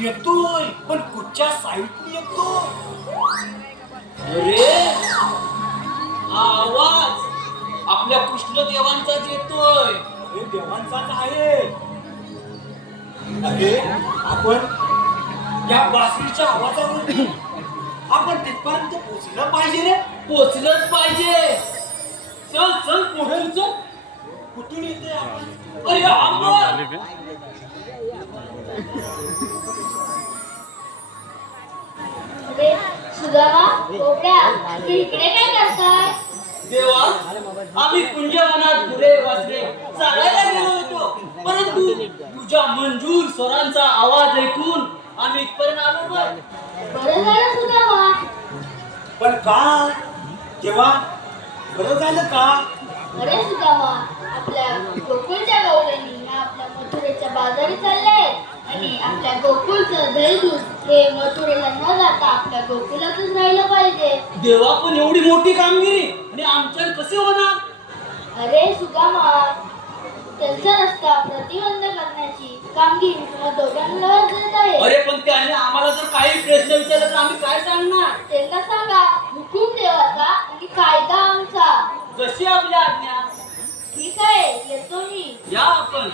येतोय पण कुठच्या साईडने येतो? अरे हा आवाज आपल्या कृष्णदेवांचाच येतोय. हे देवांचाच आहे. अरे आपण या बासरीच्या आवाजावरती आपण तिथपर्यंत पोहोचलं पाहिजे रे. पोचलंच पाहिजे. चल चल पुढे चल. कुठून येतोय आवाज? अरे आंबा. सुदामा, कोपऱ्या, तू इकडे काय करताय? देवा आम्ही कुंजवनात फुले वाचले चालायला गेलो होतो, परंतु तुझ्या मंजूर स्वरांचा आवाज ऐकून आम्ही इथपर्यंत आलो. बरं झालं सुदामा. पण का? केव्हा? बरं झालं का? अरे सुदामा, आपल्या गोकुळच्या गवळणी आपल्या मथुरेच्या बाजारी चालले आणि आपल्या गोकुळचं दही दूध हे मथुरेला न जाता आपल्या गोकुळातच राहिलं पाहिजे. देवा पण एवढी मोठी कामगिरी आणि आमच्यात कसे होणार? अरे सुदामा, त्यांचा रस्ता प्रतिबंध करण्याची कामगिरी तुम्हा दोघांना देत आहे. अरे पण त्याने आम्हाला जर काही प्रश्न विचारले तर आम्ही काय सांगणार? त्यांना सांगा, हुकूम देवाचा आणि कायदा आमचा. जशी आपली आज्ञा. ठीक आहे, येतो मी. या आपण.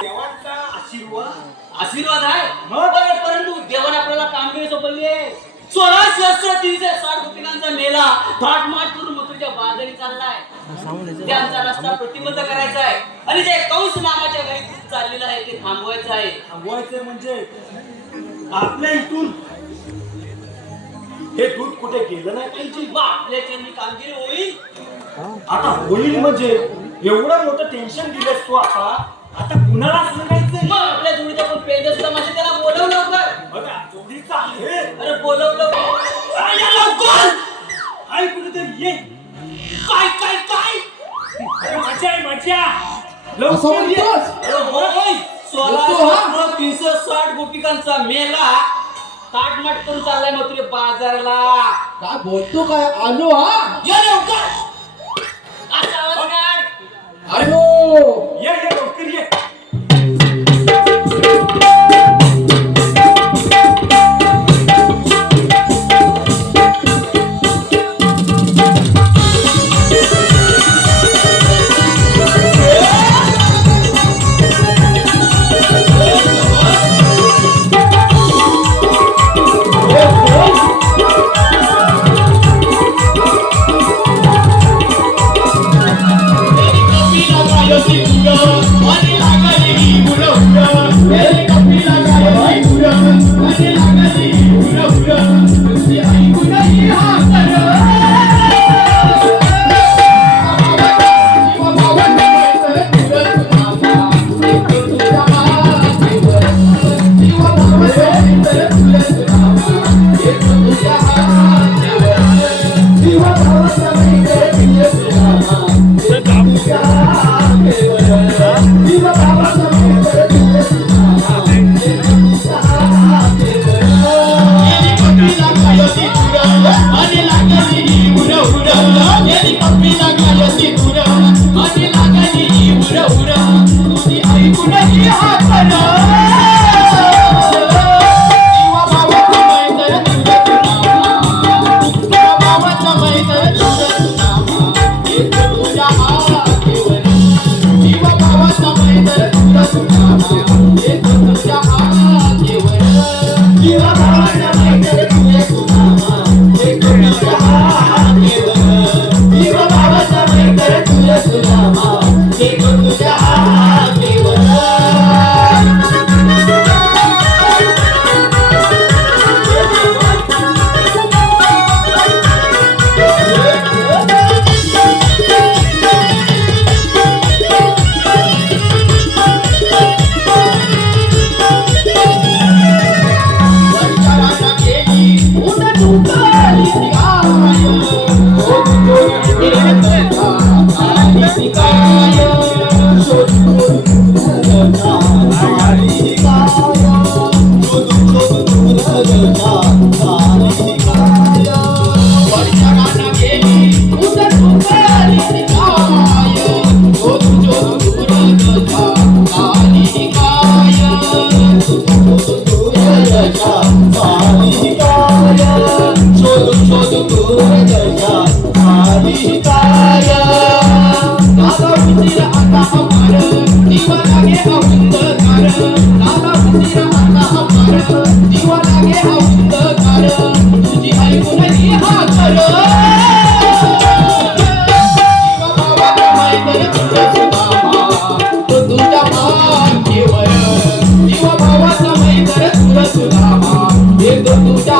देवांचा आशीर्वाद आशीर्वाद आहे मग? परंतु देवाने आपल्याला कामगिरी सोपवली आहे. 16,360 गोपिकांचा मेला थाटमाट करून मथुरेच्या बाजारी चाललाय. त्यांचा रस्ता प्रतिबंध करायचा आहे आणि जे कंस नामाच्या घरी चाललेलं आहे ते थांबवायचं आहे. थांबवायचं म्हणजे आपल्या इथून हे दूध कुठे गेलं नाही पाहिजे. मग आपल्याच्यानी कामगिरी होईल. आता होईल म्हणजे एवढं मोठं टेन्शन दिलंस तू आता कुणाला सांगायचंय? मग आपल्या जोडीचा पण पेंड सुद्धा म्हणजे त्याला बोलव लवकर. बघा जोडीचा आहे. अरे बोलव लवकर. या लवकर. आहे कुठेतरी ये. काय काय काय अरे मजा आहे मजा. असं लवकर ये. म्हणतोस? अरे होय 16,360 गोपिकांचा मेला ताटमाट करून चाललाय मथुरे बाजारला. काय बोलतो काय? आलो हा. या लवकर. असा आवाज काढ. आलो. ये ये लवकर ये.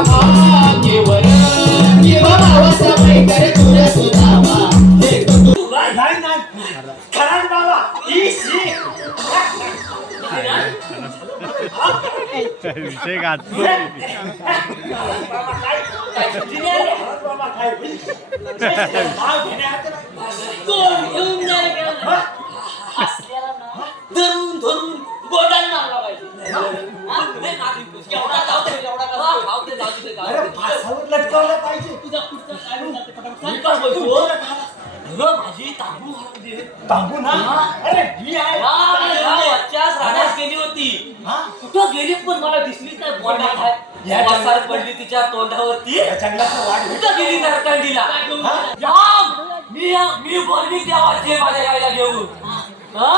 हा केवळ जीवा भावाचा पैकर तुझ्या सुधावा हे तू नाही नाही खरंच बाबा ही शी विषय गाजतो बाबा काय बाबा काय नाव घेण्यात कोण घेऊन जायला गेला नाही. हसल्याला ना धरून धरून गोडाने मारला पाहिजे. हा? नाही, नादी पुस. एवढा जाऊ दे, एवढा जाऊ दे. जाऊ दे, जाऊ अरे दे. फासावर लटकवलं पाहिजे तुझा पुढचा काय म्हणतात ते पटापट सांग. काय बोलतो? अगं, माझी तांबू घालून दे. तांबू ना अरे ही आहे वरच्याच राहण्यास गेली होती. हा? कुठं गेली पण मला दिसलीच नाही. बोटात आहे. या वासार पडली तिच्या तोंडावरती. या जंगलाचं वाट कुठं गेली नरकांडीला? हा? राम! मी बोलली तेव्हा जे माझ्या गायला घेऊन. हा?